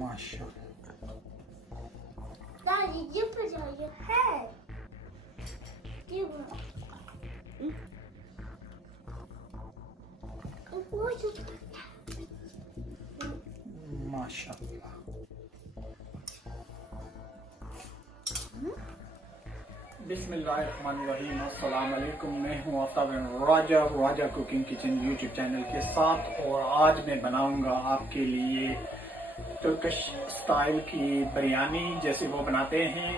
माशाल्लाह। Daddy, you put it on your head. You माशाल्लाह। बिस्मिल्लाहिर्रहमानिर्रहीम। अस्सलाम वालेकुम। मैं हूँ आफ्ताब राजा कुकिंग किचन यूट्यूब चैनल के साथ, और आज मैं बनाऊंगा आपके लिए तुर्किश स्टाइल की बिरयानी जैसे वो बनाते हैं,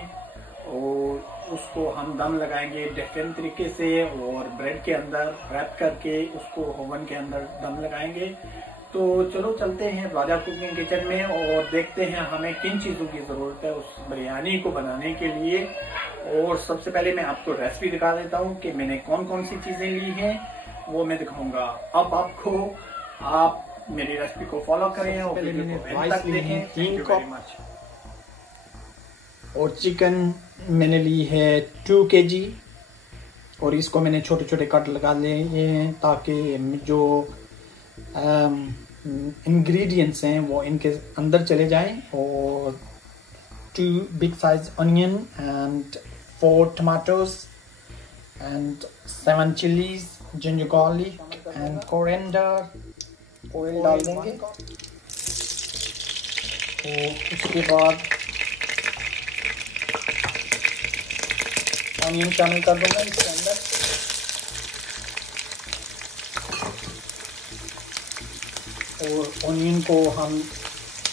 और उसको हम दम लगाएंगे डिफरेंट तरीके से, और ब्रेड के अंदर रैप करके उसको ओवन के अंदर दम लगाएंगे। तो चलो चलते हैं राजा कुकिंग किचन में और देखते हैं हमें किन चीज़ों की ज़रूरत है उस बिरयानी को बनाने के लिए। और सबसे पहले मैं आपको रेसिपी दिखा देता हूँ कि मैंने कौन कौन सी चीज़ें ली हैं, वो मैं दिखाऊंगा। अब आप मेरी रेसिपी को फॉलो करें और वीडियो को एंड तक देखें। 3 कप। और चिकन मैंने ली है 2 kg, और इसको मैंने छोटे छोटे कट लगा लिए हैं ताकि जो इंग्रेडिएंट्स हैं वो इनके अंदर चले जाएं। और 2 big size onion and 4 tomatoes and 7 chilies, ginger garlic and coriander। Oil डाल देंगे, और उसके बाद ऑनियन शामिल कर दूंगा इसके अंदर। और ऑनियन को हम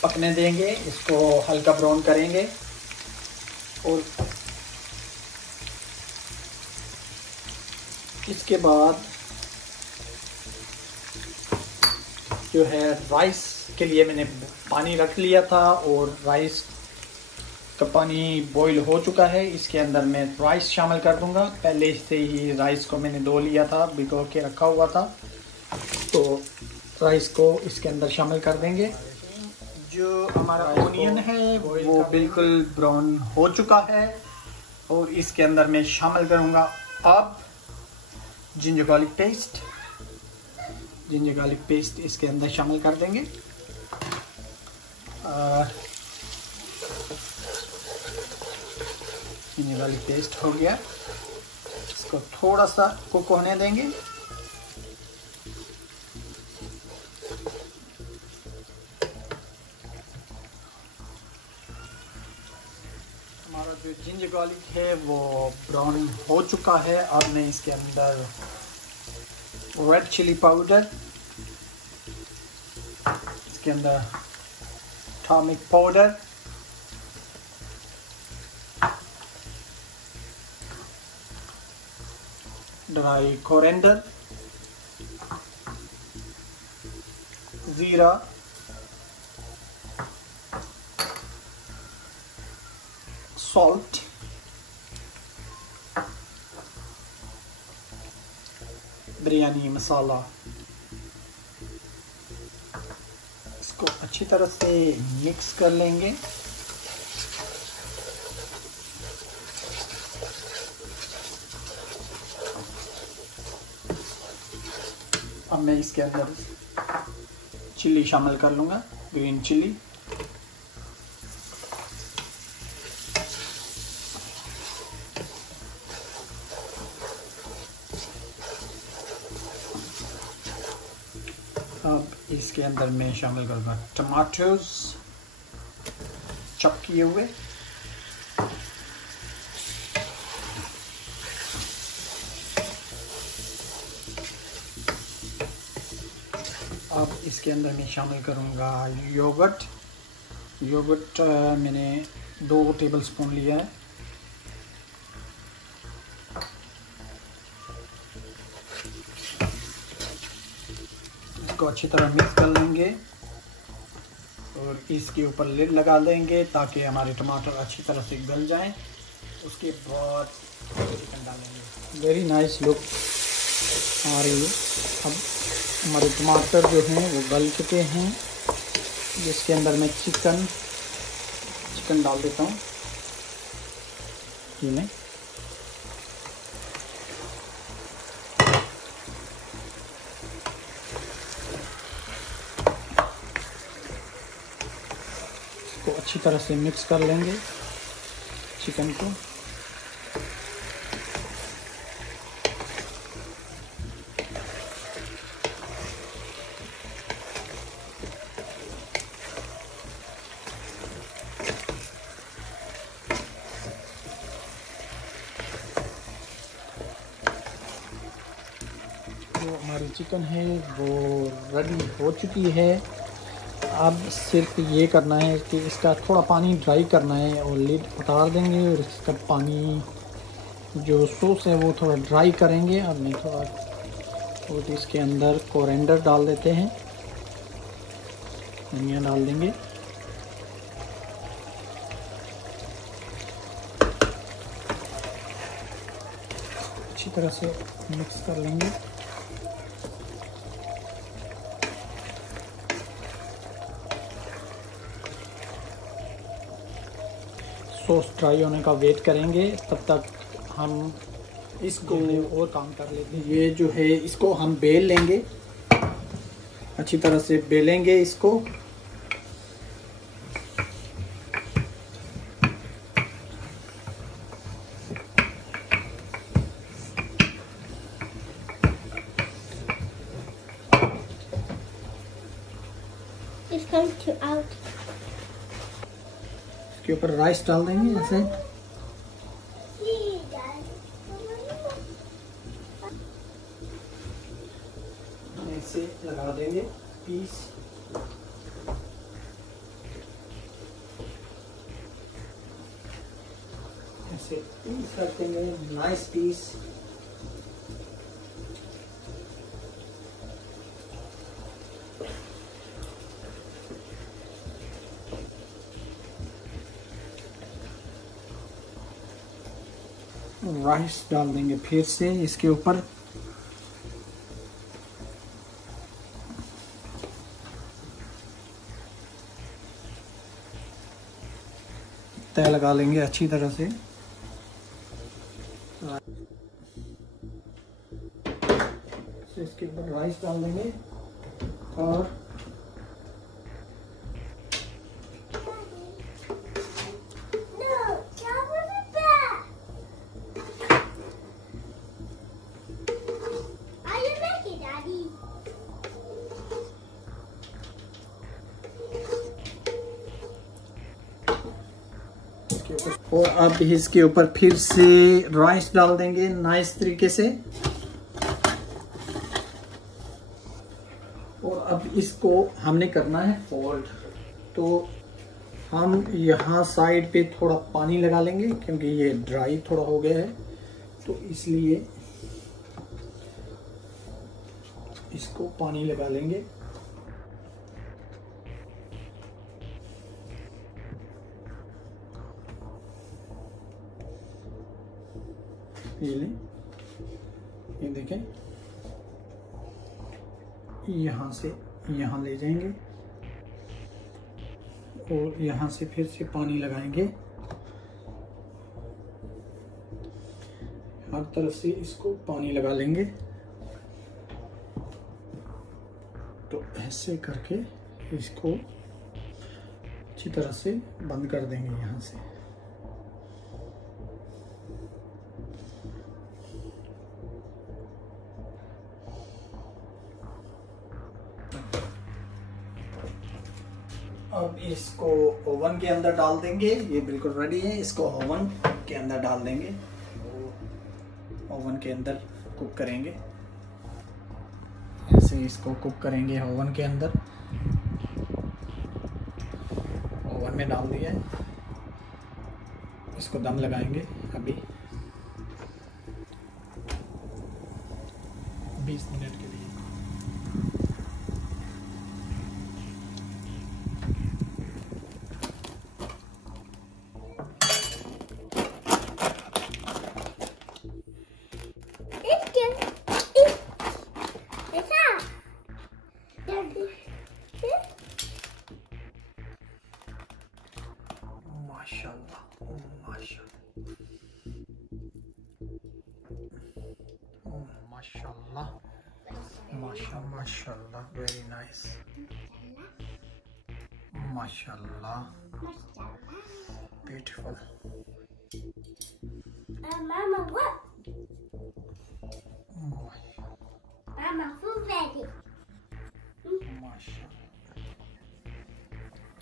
पकने देंगे, इसको हल्का ब्राउन करेंगे। और इसके बाद जो है राइस के लिए मैंने पानी रख लिया था, और राइस का पानी बॉईल हो चुका है। इसके अंदर मैं राइस शामिल कर दूंगा। पहले से ही राइस को मैंने धो लिया था, भिगो के रखा हुआ था, तो राइस को इसके अंदर शामिल कर देंगे। जो हमारा ऑनियन है वो बिल्कुल ब्राउन हो चुका है, और इसके अंदर मैं शामिल करूंगा अब ginger garlic paste. Ginger garlic paste इसके अंदर शामिल कर देंगे। जिंजर गार्लिक पेस्ट हो गया, इसको थोड़ा सा कुक होने देंगे। हमारा जो जिंजर गार्लिक है वो ब्राउन हो चुका है। अब मैं इसके अंदर रेड चिली पाउडर, इसके अंदर टर्मरिक पाउडर, ड्राई कोरिएंडर, जीरा, सॉल्ट, बिरयानी मसाला। इसको अच्छी तरह से मिक्स कर लेंगे। अब मैं इसके अंदर चिली शामिल कर लूँगा, ग्रीन चिली। अब इसके अंदर मैं शामिल करूँगा टमाटोज चॉप किए हुए। अब इसके अंदर मैं शामिल करूँगा योगर्ट। योगर्ट मैंने 2 टेबलस्पून लिया है। इसको अच्छी तरह मिक्स कर लेंगे, और इसके ऊपर लिड लगा देंगे ताकि हमारे टमाटर अच्छी तरह से गल जाएं। उसके बाद चिकन डालेंगे। वेरी नाइस लुक आ रही है। अब हमारे टमाटर जो हैं वो गल चुके हैं, जिसके अंदर मैं चिकन डाल देता हूँ। ये मैं इसको अच्छी तरह से मिक्स कर लेंगे चिकन को। जो हमारी चिकन है वो रेडी हो चुकी है। अब सिर्फ ये करना है कि इसका थोड़ा पानी ड्राई करना है और लिड उतार देंगे और इसका पानी जो सॉस है वो थोड़ा ड्राई करेंगे। अब मैं थोड़ा और इसके अंदर कोरिएंडर डाल देते हैं, धनिया डाल देंगे। अच्छी तरह से मिक्स कर लेंगे। सॉस ड्राई होने का वेट करेंगे, तब तक हम इसको और काम कर लेते हैं। ये जो है इसको हम बेल लेंगे, अच्छी तरह से बेलेंगे इसको। इसके ऊपर राइस डाल देंगे ऐसे। ऐसे लगा देंगे पीस। ऐसे पीस कर देंगे, नाइस पीस। राइस डाल देंगे फिर से इसके ऊपर। तय लगा लेंगे अच्छी तरह से। इसके ऊपर राइस डाल देंगे और अब इसके ऊपर फिर से राइस डाल देंगे नाइस तरीके से। और अब इसको हमने करना है फोल्ड। तो हम यहाँ साइड पे थोड़ा पानी लगा लेंगे क्योंकि ये ड्राई थोड़ा हो गया है, तो इसलिए इसको पानी लगा लेंगे। ये लें, ये देखें, यहाँ से यहाँ ले जाएंगे और यहाँ से फिर से पानी लगाएंगे। हर तरफ से इसको पानी लगा लेंगे। तो ऐसे करके इसको अच्छी तरह से बंद कर देंगे यहाँ से। अब इसको ओवन के अंदर डाल देंगे। ये बिल्कुल रेडी है, इसको ओवन के अंदर डाल देंगे। ओवन के अंदर कुक करेंगे, ऐसे इसको कुक करेंगे ओवन के अंदर। ओवन में डाल दिया है, इसको दम लगाएंगे अभी 20 मिनट के लिए। माशाल्लाह, माशाल्लाह, वेरी नाइस, माशाल्लाह, beautiful. Mama, what? Mama, food ready. माशाल्लाह।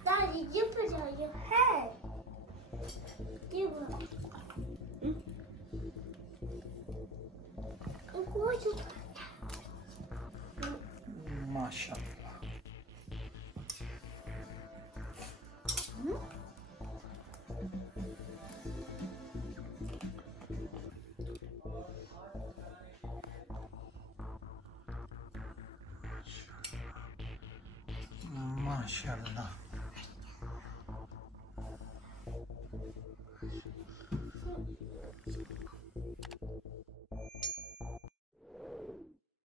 Daddy, you put on your head. You माशाल्लाह। माशाल्लाह।